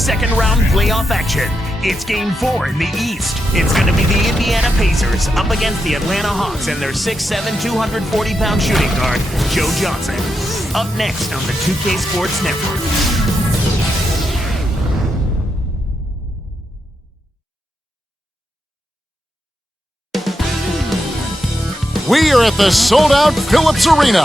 Second-round playoff action. It's Game 4 in the East. It's going to be the Indiana Pacers up against the Atlanta Hawks and their 6'7", 240-pound shooting guard, Joe Johnson. Up next on the 2K Sports Network. We are at the sold-out Phillips Arena.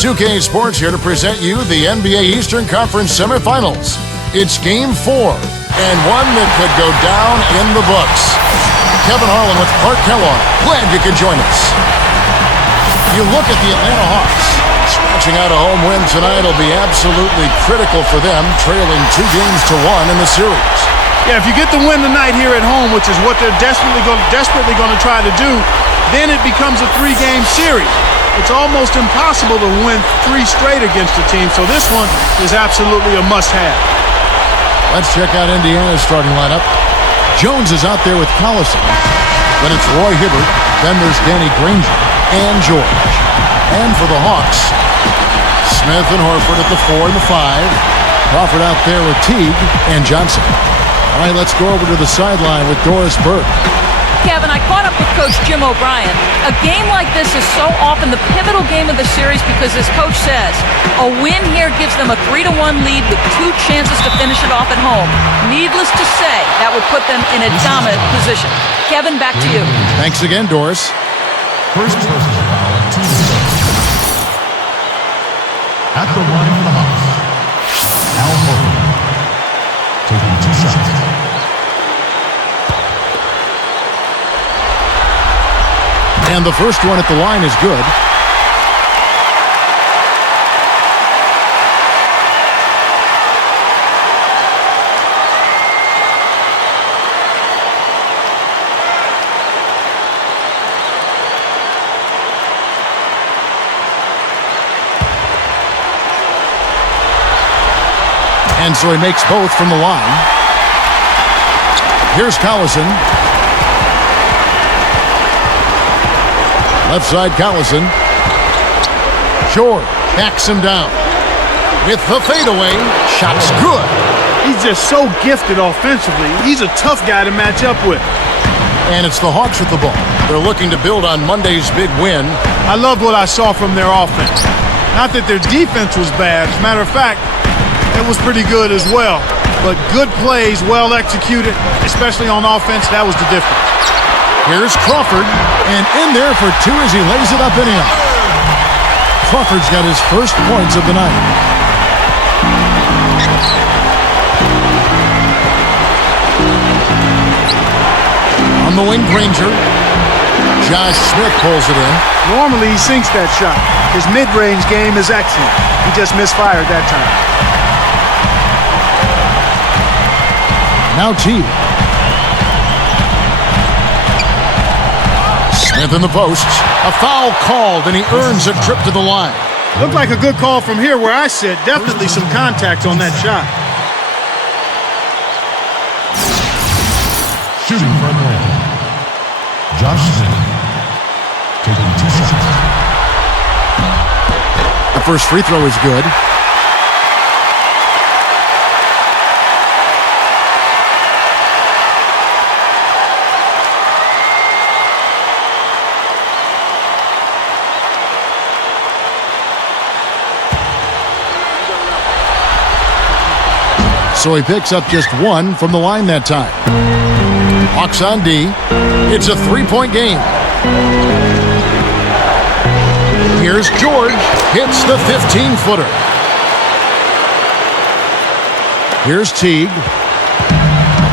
2K Sports here to present you the NBA Eastern Conference semifinals. It's Game 4, and one that could go down in the books. Kevin Harlan with Clark Kellogg. Glad you could join us. You look at the Atlanta Hawks. Scratching out a home win tonight will be absolutely critical for them, trailing 2-1 in the series. Yeah, if you get the win tonight here at home, which is what they're desperately going to try to do, then it becomes a 3-game series. It's almost impossible to win 3 straight against a team, so this one is absolutely a must-have. Let's check out Indiana's starting lineup. Jones is out there with Collison. Then it's Roy Hibbert. Then there's Danny Granger and George. And for the Hawks, Smith and Horford at the 4 and the 5. Crawford out there with Teague and Johnson. All right, let's go over to the sideline with Doris Burke. Kevin, I caught up with Coach Jim O'Brien. A game like this is so often the pivotal game of the series because, as Coach says, a win here gives them a 3-1 lead with 2 chances to finish it off at home. Needless to say, that would put them in a dominant position. Kevin, back to you. Thanks again, Doris. First personal foul on team. At the line for the Hawks, Al Horford, taking 2 shots. And the first one at the line is good. And so he makes both from the line. Here's Collison. Left side, Collison. George backs him down. With the fadeaway, shot's good. He's just so gifted offensively. He's a tough guy to match up with. And it's the Hawks with the ball. They're looking to build on Monday's big win. I loved what I saw from their offense. Not that their defense was bad. As a matter of fact, it was pretty good as well. But good plays, well executed, especially on offense, that was the difference. Here's Crawford, and in there for 2 as he lays it up and in. Crawford's got his first points of the night. On the wing, Granger. Josh Smith pulls it in. Normally, he sinks that shot. His mid-range game is excellent. He just misfired that time. Now Teague. Smith in the posts. A foul called, and he earns a trip to the line. Looked like a good call from here where I sit. Definitely some contact on that shot. Shooting from Atlanta, Josh Smith, taking 2 shots. The first free throw is good. So he picks up just 1 from the line that time. Hawks on D. It's a 3-point game. Here's George. Hits the 15-footer. Here's Teague.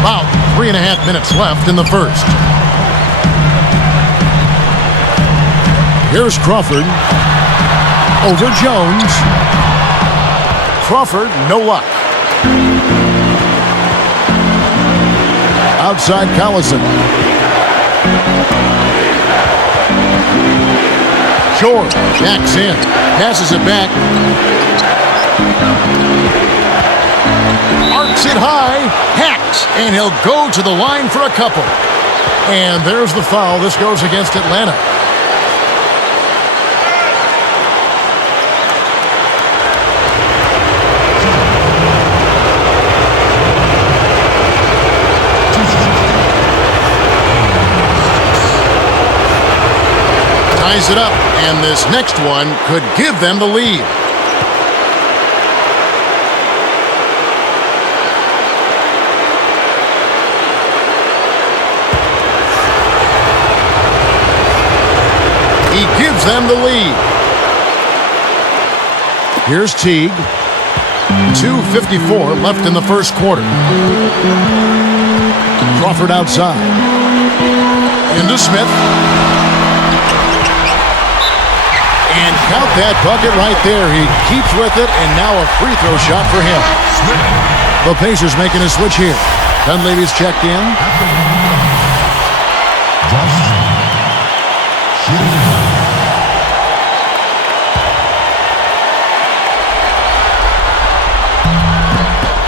About 3.5 minutes left in the first. Here's Crawford. Over Jones. Crawford, no luck. Outside Collison. George backs in. Passes it back. Arcs it high. Hacks. And he'll go to the line for a couple. And there's the foul. This goes against Atlanta. ties it up, and this next one could give them the lead. He gives them the lead. Here's Teague. 2:54 left in the first quarter. Crawford outside. Into Smith. And count that bucket right there. He keeps with it, and now a free throw shot for him. The Pacers making a switch here. Dunleavy's checked in.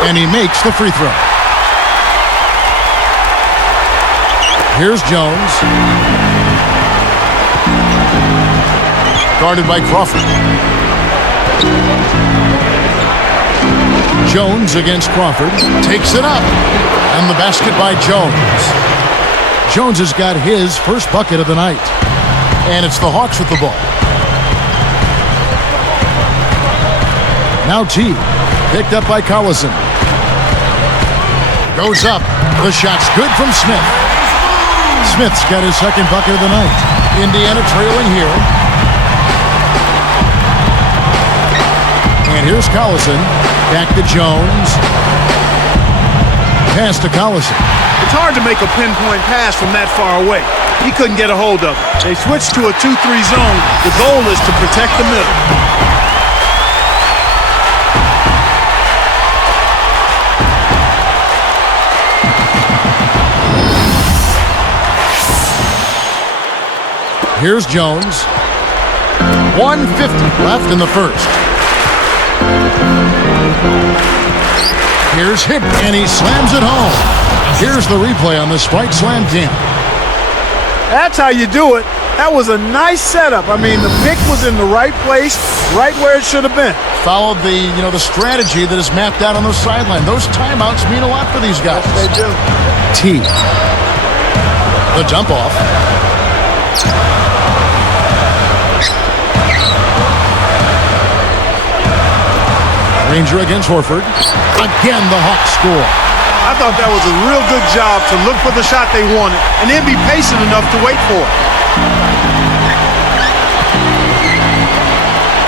And he makes the free throw. Here's Jones. Guarded by Crawford. Jones against Crawford. Takes it up. And the basket by Jones. Jones has got his first bucket of the night. And it's the Hawks with the ball. Now Teague. Picked up by Collison. Goes up. The shot's good from Smith. Smith's got his second bucket of the night. Indiana trailing here. And here's Collison. Back to Jones. Pass to Collison. It's hard to make a pinpoint pass from that far away. He couldn't get a hold of it. They switched to a 2-3 zone. The goal is to protect the middle. Here's Jones. 1:50 left in the first. Here's Hick, and he slams it home. Here's the replay on the Spike Slam Cam. That's how you do it. That was a nice setup. I mean, the pick was in the right place, right where it should have been. Followed the strategy that is mapped out on the sideline. Those timeouts mean a lot for these guys. Yes, they do. T. The dump off. Ranger against Horford. Again, the Hawks score. I thought that was a real good job to look for the shot they wanted and then be patient enough to wait for it.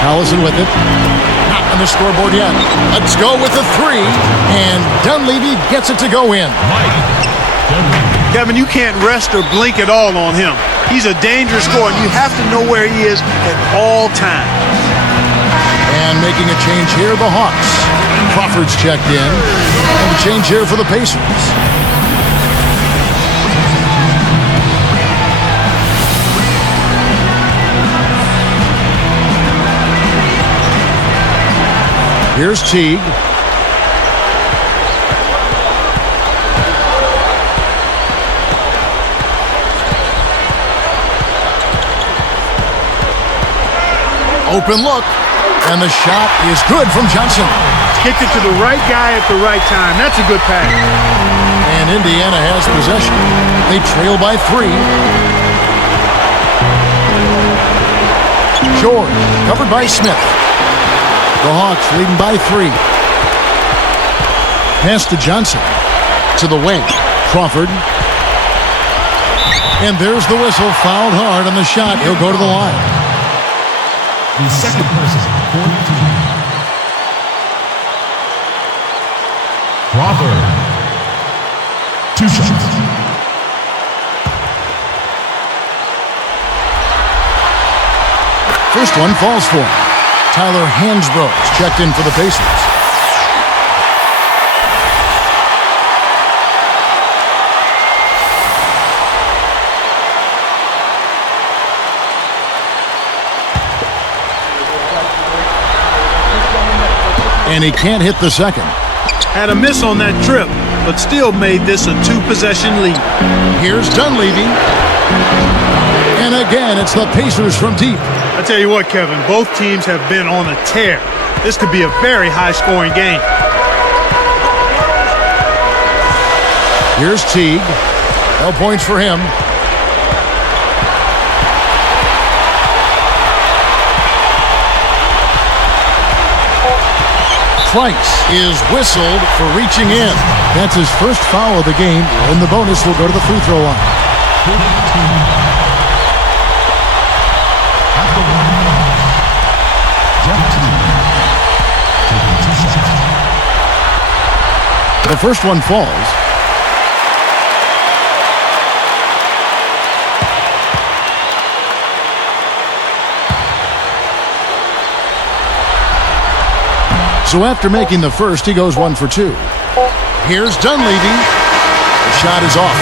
Collison with it. Not on the scoreboard yet. Let's go with the three. And Dunleavy gets it to go in. Kevin, you can't rest or blink at all on him. He's a dangerous scorer, and you have to know where he is at all times. And making a change here, the Hawks. Crawford's checked in. And a change here for the Pacers. Here's Teague. Open look. And the shot is good from Johnson. Kicked it to the right guy at the right time. That's a good pass. And Indiana has possession. They trail by 3. George, covered by Smith. The Hawks leading by 3. Pass to Johnson. To the wing. Crawford. And there's the whistle. Fouled hard on the shot. He'll go to the line. The second person for the team. Crawford. 2 shots. First one falls for him. Tyler Hansbrough is checked in for the Pacers. And he can't hit the second. Had a miss on that trip, but still made this a 2-possession lead. Here's Dunleavy. And again, it's the Pacers from deep. I tell you what, Kevin, both teams have been on a tear. This could be a very high-scoring game. Here's Teague. No points for him. Price is whistled for reaching in. That's his first foul of the game, and the bonus will go to the free throw line. At the line, Jeff Teague. Taking 2 shots. The first one falls. So after making the first, he goes 1 for 2. Here's Dunleavy. The shot is off.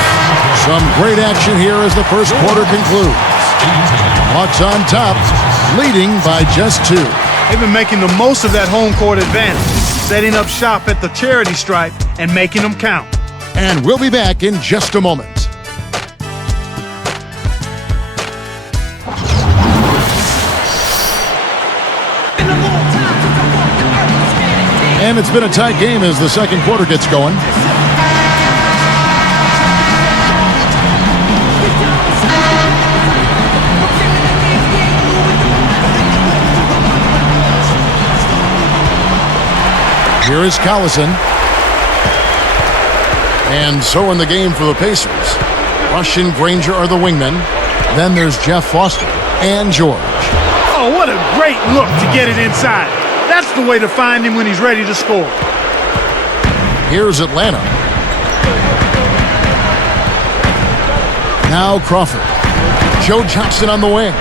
Some great action here as the first quarter concludes. Hawks on top, leading by just 2. They've been making the most of that home court advantage, setting up shop at the charity stripe and making them count. And we'll be back in just a moment. And it's been a tight game as the second quarter gets going. Here is Collison. And so in the game for the Pacers. Rush and Granger are the wingmen. Then there's Jeff Foster and George. Oh, what a great look to get it inside. That's the way to find him when he's ready to score. Here's Atlanta. Now Crawford. Joe Johnson on the wing.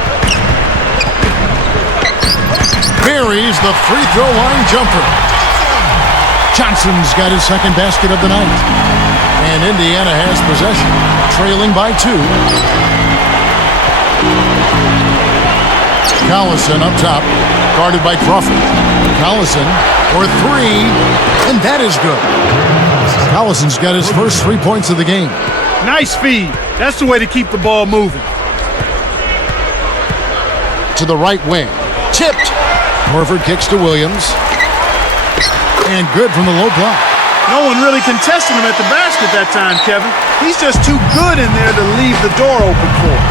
Buries the free throw line jumper. Johnson's got his second basket of the night. And Indiana has possession, trailing by 2. Collison up top, guarded by Crawford. Collison for 3, and that is good. Collison's got his first 3 points of the game. Nice feed. That's the way to keep the ball moving. To the right wing, tipped. Horford kicks to Williams. And good from the low block. No one really contested him at the basket that time, Kevin. He's just too good in there to leave the door open for him.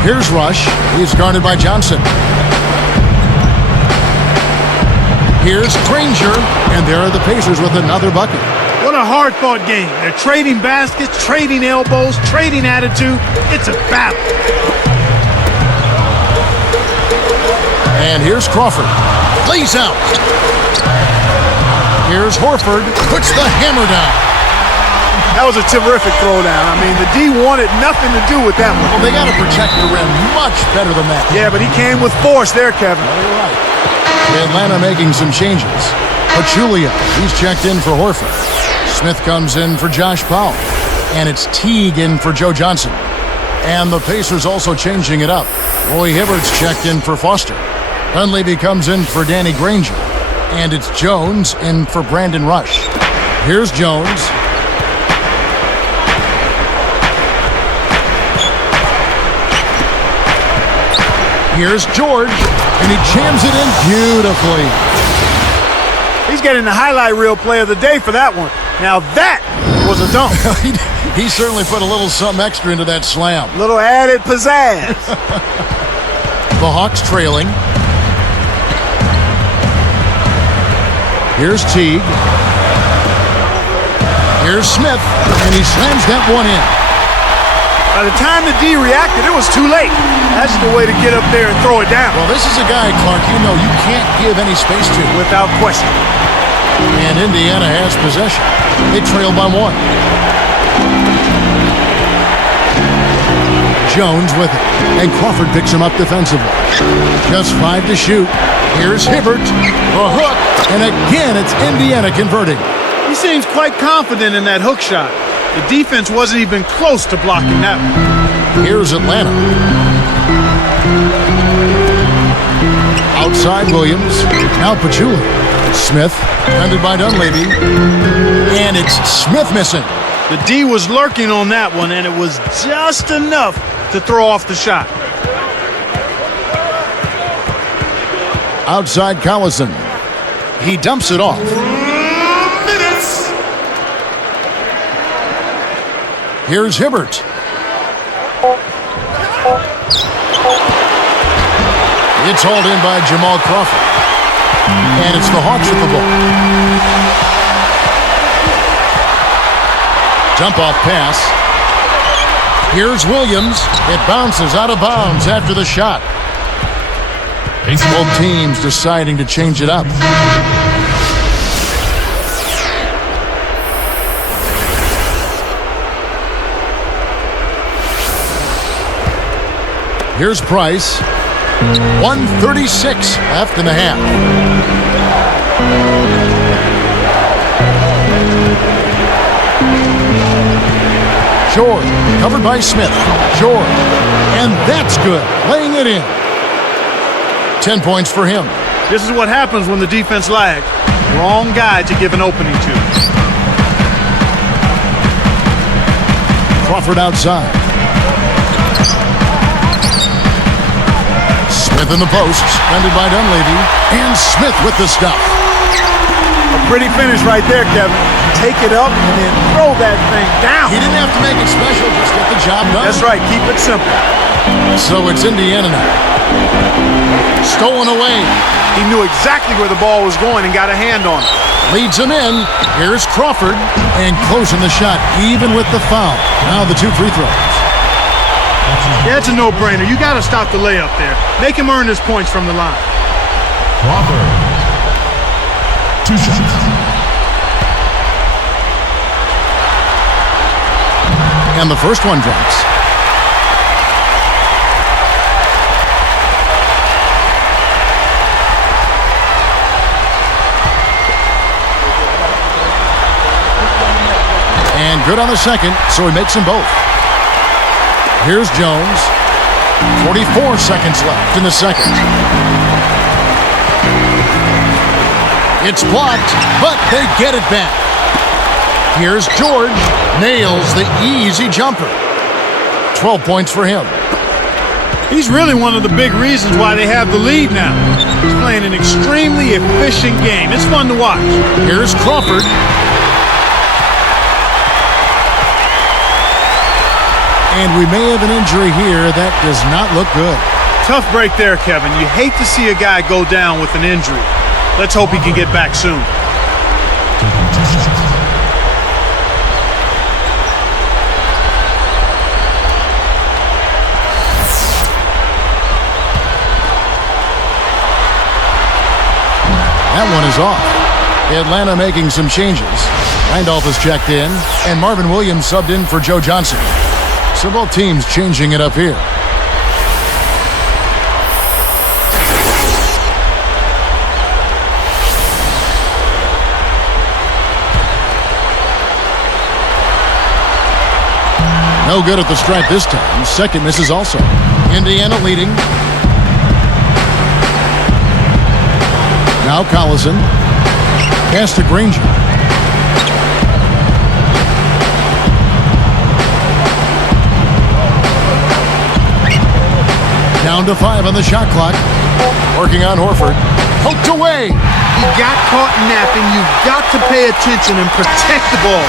Here's Rush. He's guarded by Johnson. Here's Granger. And there are the Pacers with another bucket. What a hard-fought game. They're trading baskets, trading elbows, trading attitude. It's a battle. And here's Crawford. Lays out. Here's Horford. Puts the hammer down. That was a terrific throwdown. I mean, the D wanted nothing to do with that one. Well, they got to protect the rim much better than that. Yeah, but he came with force there, Kevin. You're right. Atlanta making some changes. Pachulia, he's checked in for Horford. Smith comes in for Josh Powell. And it's Teague in for Joe Johnson. And the Pacers also changing it up. Roy Hibbert's checked in for Foster. Dunleavy comes in for Danny Granger. And it's Jones in for Brandon Rush. Here's Jones. Here's George. And he jams it in beautifully. He's getting the highlight reel play of the day for that one. Now that was a dunk. He certainly put a little something extra into that slam. Little added pizzazz. The Hawks trailing. Here's Teague. Here's Smith, and he slams that one in. By the time the D reacted, it was too late. That's the way to get up there and throw it down. Well, this is a guy, Clark, you know you can't give any space to. Without question. And Indiana has possession. They trail by 1. Jones with it, and Crawford picks him up defensively. Just 5 to shoot. Here's Hibbert, the hook, and again it's Indiana converting. He seems quite confident in that hook shot. The defense wasn't even close to blocking that one. Here's Atlanta. Outside Williams, now Pachulia. Smith, defended by Dunleavy, and it's Smith missing. The D was lurking on that one, and it was just enough to throw off the shot. Outside Collison. He dumps it off. Here's Hibbert. It's hauled in by Jamal Crawford. And it's the Hawks with the ball. Dump-off pass. Here's Williams. It bounces out of bounds after the shot. Both teams deciding to change it up. Here's Price. 1:36 left in the half. George, covered by Smith. George, and that's good, laying it in. 10 points for him. This is what happens when the defense lags. Wrong guy to give an opening to. Crawford outside. Smith in the post, defended by Dunleavy, and Smith with the stop. A pretty finish right there, Kevin. Take it up and then throw that thing down. He didn't have to make it special, just get the job done. That's right, keep it simple. So it's Indiana now. Stolen away. He knew exactly where the ball was going and got a hand on it. Leads him in. Here's Crawford, and closing the shot, even with the foul. Now the 2 free throws. Yeah, it's a no-brainer. You got to stop the layup there. Make him earn his points from the line. Crawford. 2 shots. And the first one drops. And good on the second, so he makes them both. Here's Jones. 44 seconds left in the second. It's blocked, but they get it back. Here's George. Nails the easy jumper. 12 points for him. He's really one of the big reasons why they have the lead now. He's playing an extremely efficient game. It's fun to watch. Here's Crawford. And we may have an injury here. That does not look good. Tough break there, Kevin. You hate to see a guy go down with an injury. Let's hope he can get back soon. That one is off. Atlanta making some changes. Randolph is checked in, and Marvin Williams subbed in for Joe Johnson. So both teams changing it up here. No good at the stripe this time. Second misses also. Indiana leading. Now Collison. Pass to Granger. Down to 5 on the shot clock. Working on Horford. Poked away. He got caught napping. You've got to pay attention and protect the ball.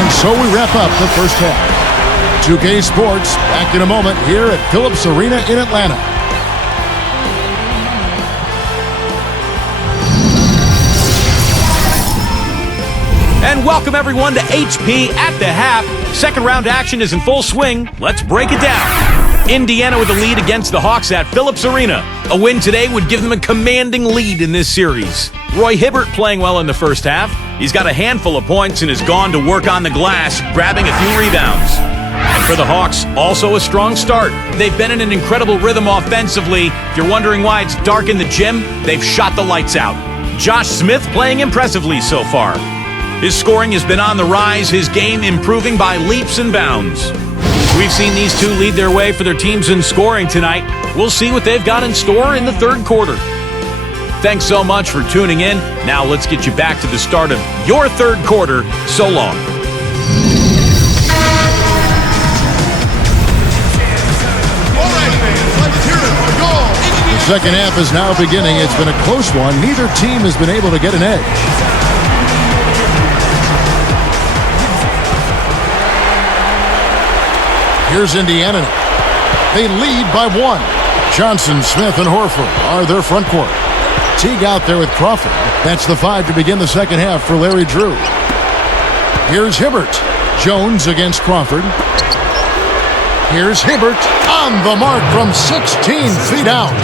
And so we wrap up the first half. 2K Sports back in a moment here at Phillips Arena in Atlanta. And welcome everyone to HP at the half. Second round action is in full swing. Let's break it down. Indiana with a lead against the Hawks at Phillips Arena. A win today would give them a commanding lead in this series. Roy Hibbert playing well in the first half. He's got a handful of points and has gone to work on the glass, grabbing a few rebounds. And for the Hawks, also a strong start. They've been in an incredible rhythm offensively. If you're wondering why it's dark in the gym, they've shot the lights out. Josh Smith playing impressively so far. His scoring has been on the rise, his game improving by leaps and bounds. We've seen these two lead their way for their teams in scoring tonight. We'll see what they've got in store in the third quarter. Thanks so much for tuning in. Now let's get you back to the start of your third quarter. So long. The second half is now beginning. It's been a close one. Neither team has been able to get an edge. Here's Indiana. They lead by 1. Johnson, Smith, and Horford are their front court. Teague out there with Crawford. That's the 5 to begin the second half for Larry Drew. Here's Hibbert. Jones against Crawford. Here's Hibbert on the mark from 16 feet out.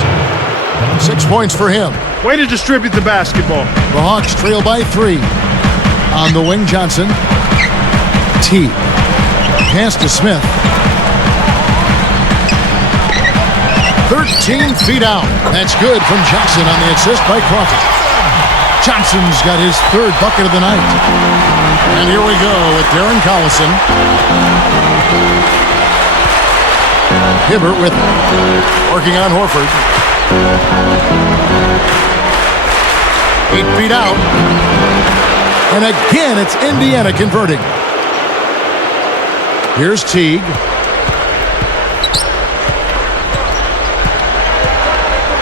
6 points for him. Way to distribute the basketball. The Hawks trail by 3. On the wing, Johnson. Teague. Pass to Smith. 13 feet out. That's good from Johnson on the assist by Crawford. Johnson's got his 3rd bucket of the night. And here we go with Darren Collison. Hibbert with working on Horford. 8 feet out. And again, it's Indiana converting. Here's Teague.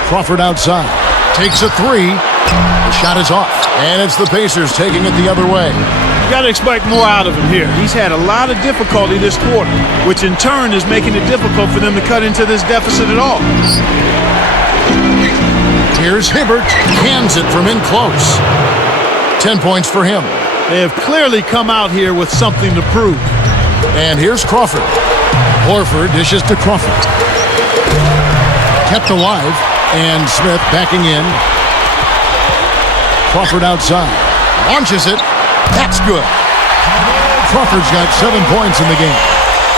Crawford outside. Takes a 3. The shot is off. And it's the Pacers taking it the other way. You got to expect more out of him here. He's had a lot of difficulty this quarter, which in turn is making it difficult for them to cut into this deficit at all. Here's Hibbert. Cans it from in close. 10 points for him. They have clearly come out here with something to prove. And here's Crawford. Horford dishes to Crawford. Kept alive. And Smith backing in. Crawford outside. Launches it. That's good. Crawford's got 7 points in the game.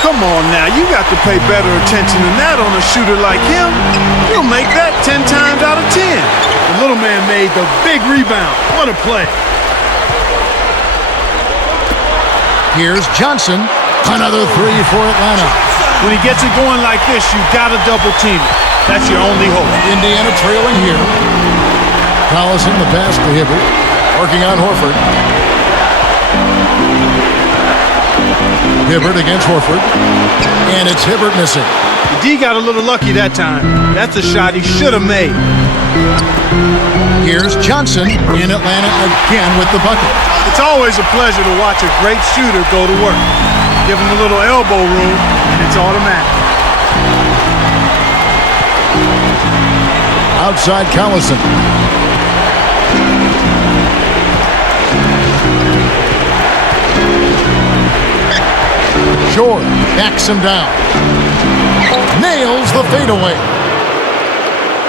Come on now, you got to pay better attention than that on a shooter like him. He'll make that 10 times out of 10. The little man made the big rebound. What a play. Here's Johnson. Another 3 for Atlanta. When he gets it going like this, you got to double team it. That's your only hope. Indiana trailing here. Collison, the pass to Hibbert. Working on Horford. Hibbert against Horford. And it's Hibbert missing. D got a little lucky that time. That's a shot he should have made. Here's Johnson in Atlanta again with the bucket. It's always a pleasure to watch a great shooter go to work. Give him a little elbow room, and it's automatic. Outside Collison. Short backs him down. Nails the fadeaway.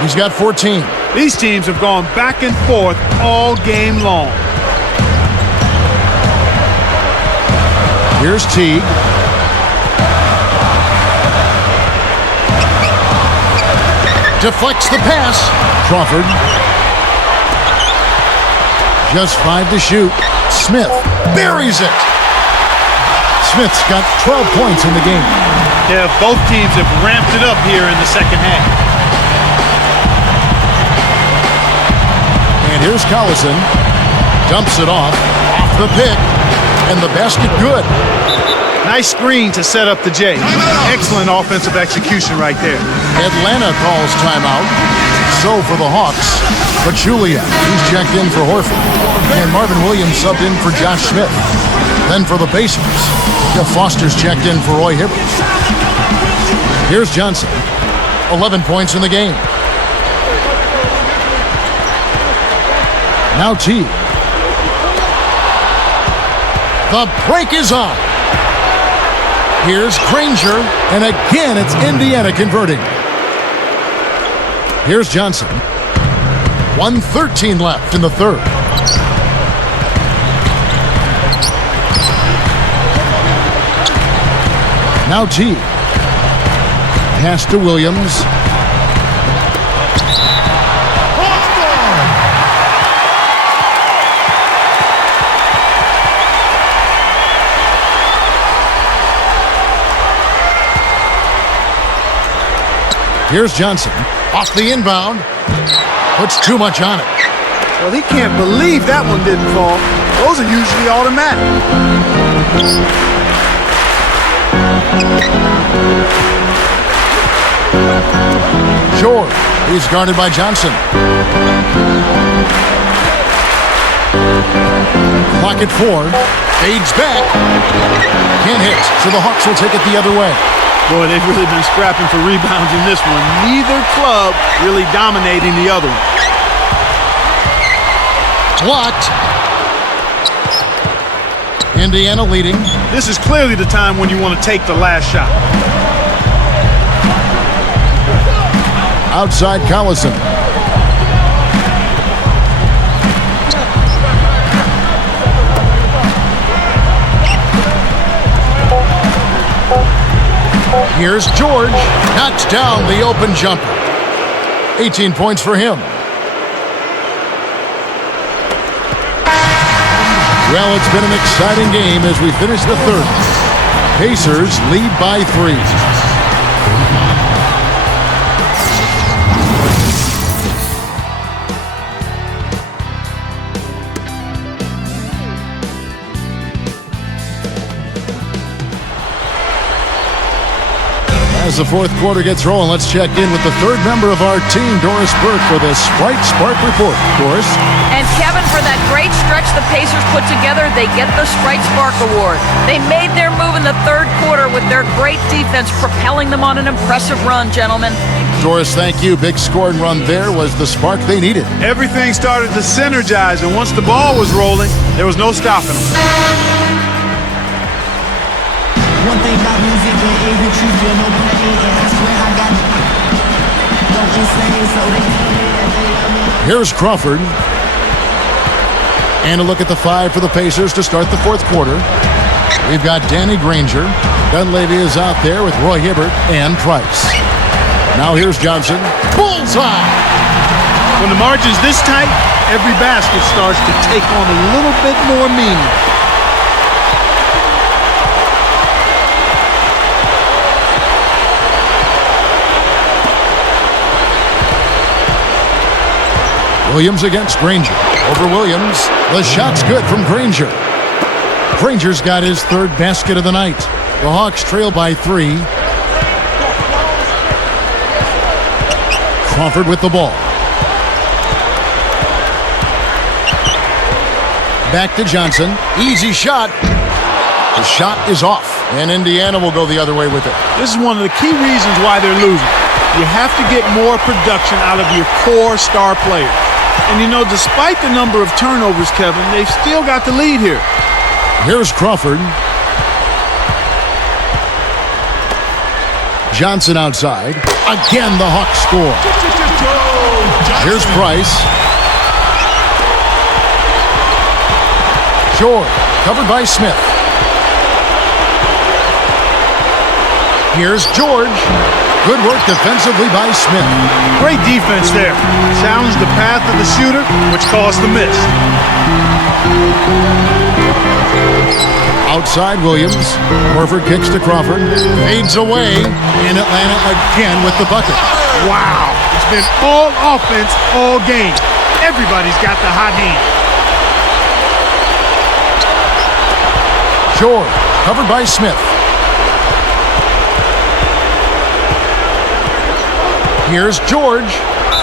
He's got 14. These teams have gone back and forth all game long. Here's Teague. Deflects the pass. Crawford. Just 5 to shoot. Smith buries it. Smith's got 12 points in the game. Yeah, both teams have ramped it up here in the second half. And here's Collison. Dumps it off the pick. And the basket good. Nice screen to set up the J. Excellent offensive execution right there. Atlanta calls timeout. So for the Hawks, Pachulia, he's checked in for Horford. And Marvin Williams subbed in for Josh Smith. Then for the Pacers, Jeff Foster's checked in for Roy Hibbert. Here's Johnson. 11 points in the game. Now Teague. The break is on. Here's Granger, and again it's Indiana converting. Here's Johnson. 1:13 left in the third. Now Teague. Pass to Williams. Here's Johnson. Off the inbound. Puts too much on it. Well, he can't believe that one didn't fall. Those are usually automatic. Short. He's guarded by Johnson. Clock at 4. Fades back. Can't hit, so the Hawks will take it the other way. Boy, they've really been scrapping for rebounds in this one. Neither club really dominating the other one. Blocked. Indiana leading. This is clearly the time when you want to take the last shot. Outside Collison. Here's George. Knocks down the open jumper. 18 points for him. Well, it's been an exciting game as we finish the third. Pacers lead by 3. As the fourth quarter gets rolling, let's check in with the third member of our team, Doris Burke, for the Sprite Spark Report. Doris? And Kevin, for that great stretch the Pacers put together, they get the Sprite Spark Award. They made their move in the third quarter with their great defense, propelling them on an impressive run, gentlemen. Doris, thank you. Big scoring run there was the spark they needed. Everything started to synergize, and once the ball was rolling, there was no stopping them. One thing about music, it hit you, feel no pain, and I swear I got no insane, so they love me. Here's Crawford. And a look at the 5 for the Pacers to start the fourth quarter. We've got Danny Granger. Dunleavy is out there with Roy Hibbert and Price. Now here's Johnson. Bullseye! When the margin's this tight, every basket starts to take on a little bit more meaning. Williams against Granger. Over Williams. The shot's good from Granger. Granger's got his third basket of the night. The Hawks trail by 3. Crawford with the ball. Back to Johnson. Easy shot. The shot is off, and Indiana will go the other way with it. This is one of the key reasons why they're losing. You have to get more production out of your core star players. And you know, despite the number of turnovers, Kevin, they've still got the lead here. Here's Crawford. Johnson outside. Again, the Hawks score. Here's Price. George, covered by Smith. Here's George. Good work defensively by Smith. Great defense there. Challenged the path of the shooter, which caused the miss. Outside Williams. Horford kicks to Crawford. Fades away. And Atlanta again with the bucket. Wow. It's been all offense all game. Everybody's got the hot hand. George, covered by Smith. Here's George.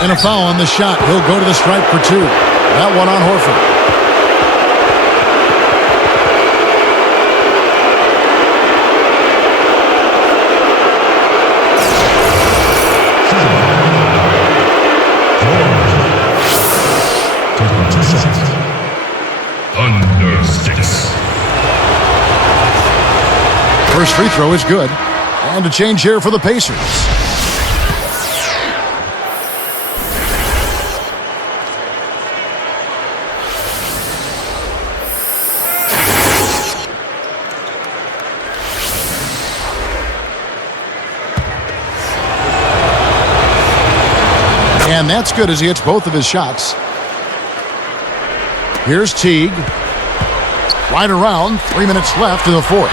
And a foul on the shot. He'll go to the stripe for 2. That one on Horford. Under 6. First free throw is good. And a change here for the Pacers. And that's good as he hits both of his shots. Here's Teague. Right around. 3 minutes left in the fourth.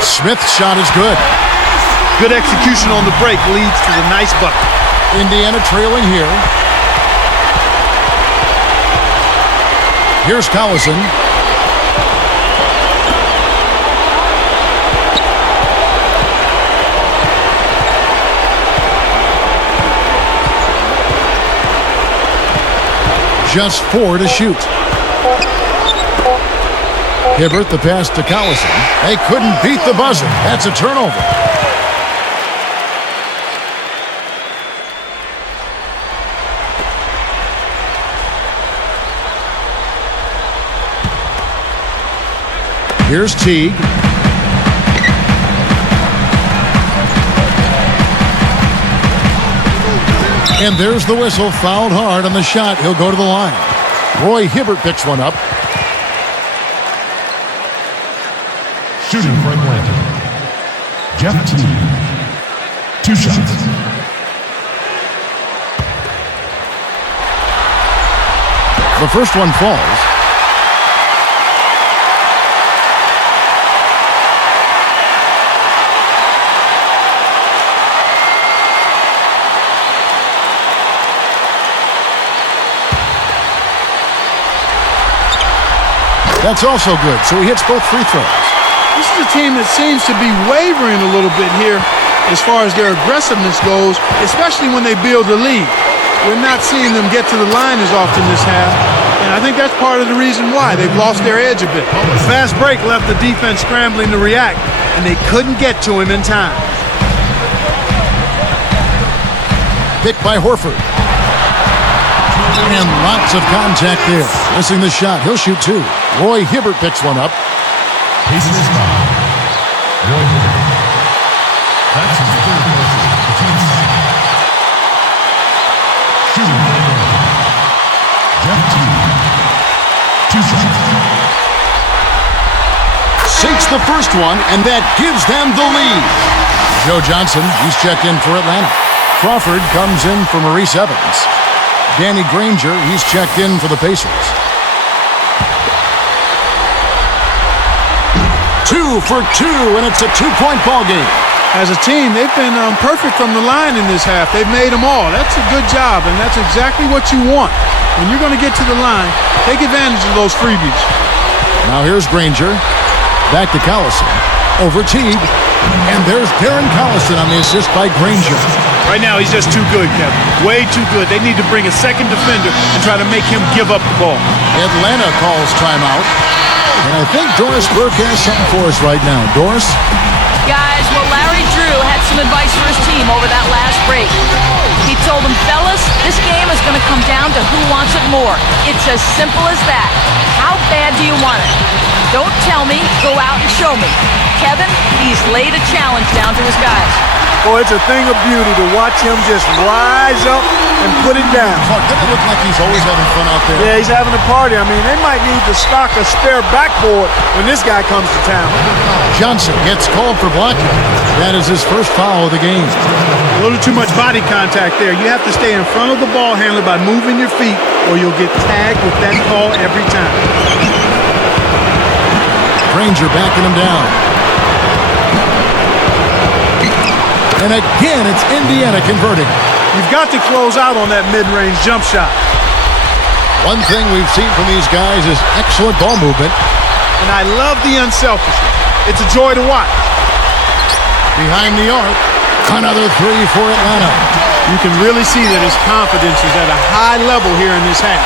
Smith's shot is good. Good execution on the break leads to the nice bucket. Indiana trailing here. Here's Collison. Just 4 to shoot. Hibbert, the pass to Collison. They couldn't beat the buzzer. That's a turnover. Here's Teague. And there's the whistle. Fouled hard on the shot. He'll go to the line. Roy Hibbert picks one up. Shooting for Atlanta. Jeff Teague. 2 shots. The first one falls. That's also good, so he hits both free throws. This is a team that seems to be wavering a little bit here as far as their aggressiveness goes, especially when they build a lead. We're not seeing them get to the line as often this half, and I think that's part of the reason why they've lost their edge a bit. The fast break left the defense scrambling to react, and they couldn't get to him in time. Picked by Horford. And lots of contact there. Missing the shot. He'll shoot 2. Roy Hibbert picks one up. Pacers foul. Roy Hibbert. That's his 3rd personal. The team's second. Shooting for Atlanta. Jeff Teague. 2 shots. Sinks the first one, and that gives them the lead. Joe Johnson, he's checked in for Atlanta. Crawford comes in for Maurice Evans. Danny Granger, he's checked in for the Pacers. 2 for 2, and it's a 2-point ball game. As a team, they've been perfect from the line in this half. They've made them all. That's a good job, and that's exactly what you want. When you're going to get to the line, take advantage of those freebies. Now here's Granger. Back to Collison. Over Teague. And there's Darren Collison on the assist by Granger. Right now, he's just too good, Kevin. Way too good. They need to bring a second defender and try to make him give up the ball. Atlanta calls timeout. And I think Doris Burke has something for us right now. Doris? Guys, well, Larry Drew had some advice for his team over that last break. He told them, fellas, this game is going to come down to who wants it more. It's as simple as that. How bad do you want it? Don't tell me, go out and show me. Kevin, he's laid a challenge down to his guys. Boy, it's a thing of beauty to watch him just rise up and put it down. Oh, doesn't it look like he's always having fun out there? Yeah, he's having a party. I mean, they might need to stock a spare backboard when this guy comes to town. Johnson gets called for blocking. That is his first foul of the game. A little too much body contact there. You have to stay in front of the ball handler by moving your feet, or you'll get tagged with that call every time. Granger backing him down. And again, it's Indiana converting. You've got to close out on that mid-range jump shot. One thing we've seen from these guys is excellent ball movement. And I love the unselfishness. It's a joy to watch. Behind the arc, another 3 for Atlanta. You can really see that his confidence is at a high level here in this half.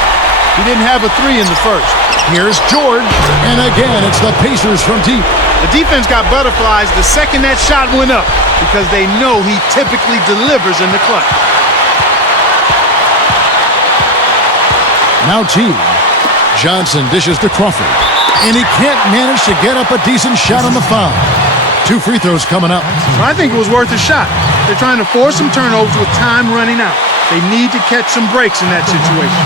He didn't have a 3 in the first. Here's George, and again, it's the Pacers from deep. The defense got butterflies the second that shot went up because they know he typically delivers in the clutch. Now Teague. Johnson dishes to Crawford, and he can't manage to get up a decent shot on the foul. 2 free throws coming up. I think it was worth a shot. They're trying to force some turnovers with time running out. They need to catch some breaks in that situation.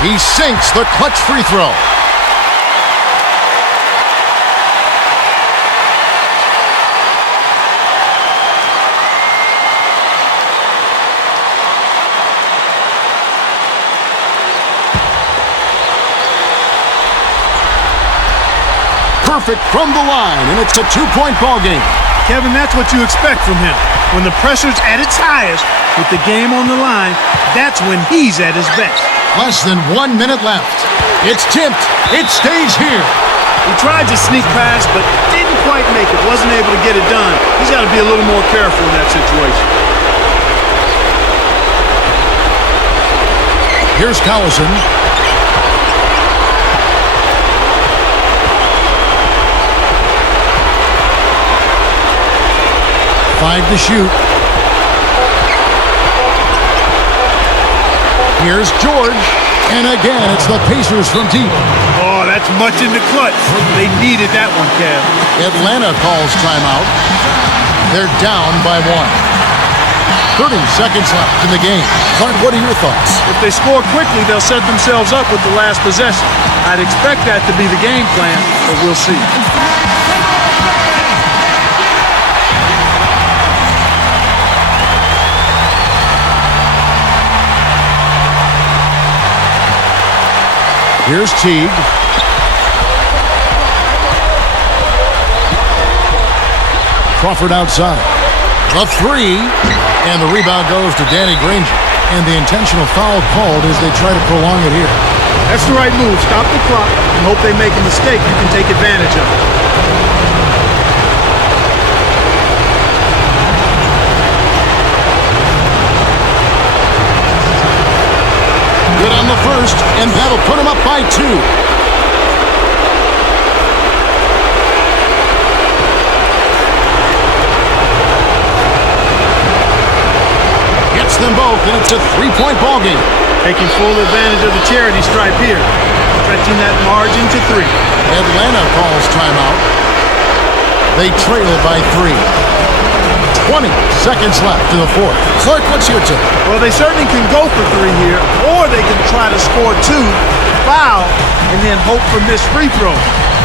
He sinks the clutch free throw. Perfect from the line, and it's a 2-point ball game. Kevin, that's what you expect from him. When the pressure's at its highest, with the game on the line, that's when he's at his best. Less than 1 minute left. It's tipped. It stays here. He tried to sneak past, but didn't quite make it. Wasn't able to get it done. He's got to be a little more careful in that situation. Here's Collison. Five to shoot. Here's George. And again, it's the Pacers from deep. Oh, that's much in the clutch. They needed that one, Kev. Atlanta calls timeout. They're down by 1. 30 seconds left in the game. Clark, what are your thoughts? If they score quickly, they'll set themselves up with the last possession. I'd expect that to be the game plan, but we'll see. Here's Teague. Crawford outside. A 3. And the rebound goes to Danny Granger. And the intentional foul called as they try to prolong it here. That's the right move. Stop the clock and hope they make a mistake you can take advantage of. Good on the first, and that'll put him up by 2. Gets them both, and it's a 3-point ball game. Taking full advantage of the charity stripe here. Stretching that margin to 3. Atlanta calls timeout. They trail by 3. 20 seconds left in the fourth. Clark, what's your take? Well, they certainly can go for 3 here, or they can try to score 2, foul, and then hope for missed free throws.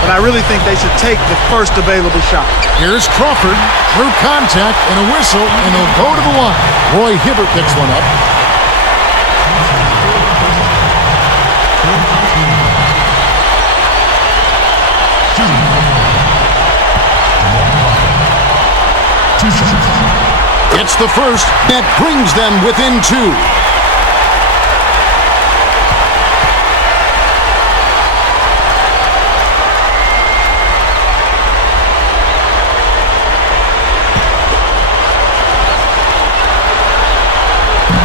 But I really think they should take the first available shot. Here's Crawford, through contact and a whistle, and they'll go to the line. Roy Hibbert picks one up. It's the first that brings them within 2.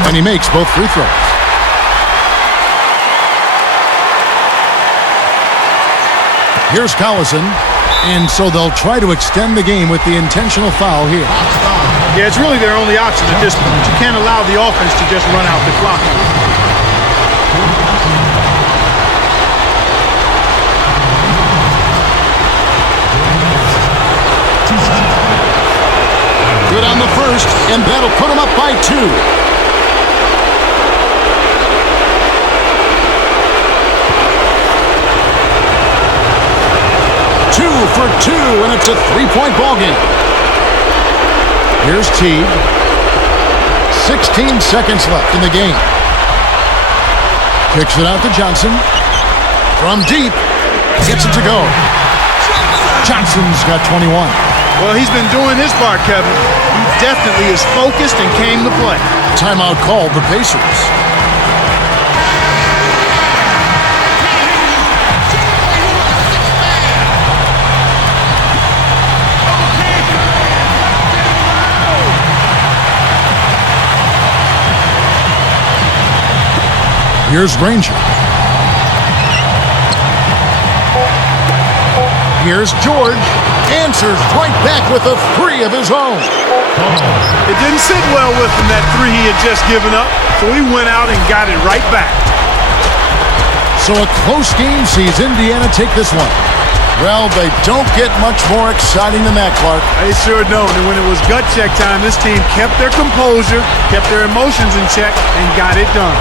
And he makes both free throws. Here's Collison. And so they'll try to extend the game with the intentional foul here. Yeah, it's really their only option at this point. You can't allow the offense to just run out the clock. Good on the first, and that'll put him up by 2. Two for 2, and it's a 3-point ball game. Here's Teague. 16 seconds left in the game. Kicks it out to Johnson. From deep. Gets it to go. Johnson's got 21. Well, he's been doing his part, Kevin. He definitely is focused and came to play. Timeout called the Pacers. Here's Granger. Here's George. Answers right back with a 3 of his own. It didn't sit well with him, that 3 he had just given up, so he went out and got it right back. So a close game sees Indiana take this one. Well, they don't get much more exciting than that, Clark. They sure don't. And when it was gut check time, this team kept their composure, kept their emotions in check, and got it done.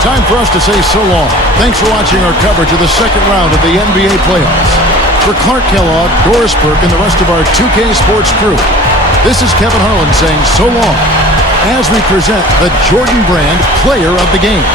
Time for us to say so long. Thanks for watching our coverage of the second round of the NBA playoffs. For Clark Kellogg, Doris Burke, and the rest of our 2K Sports crew, this is Kevin Harlan saying so long as we present the Jordan Brand Player of the Game.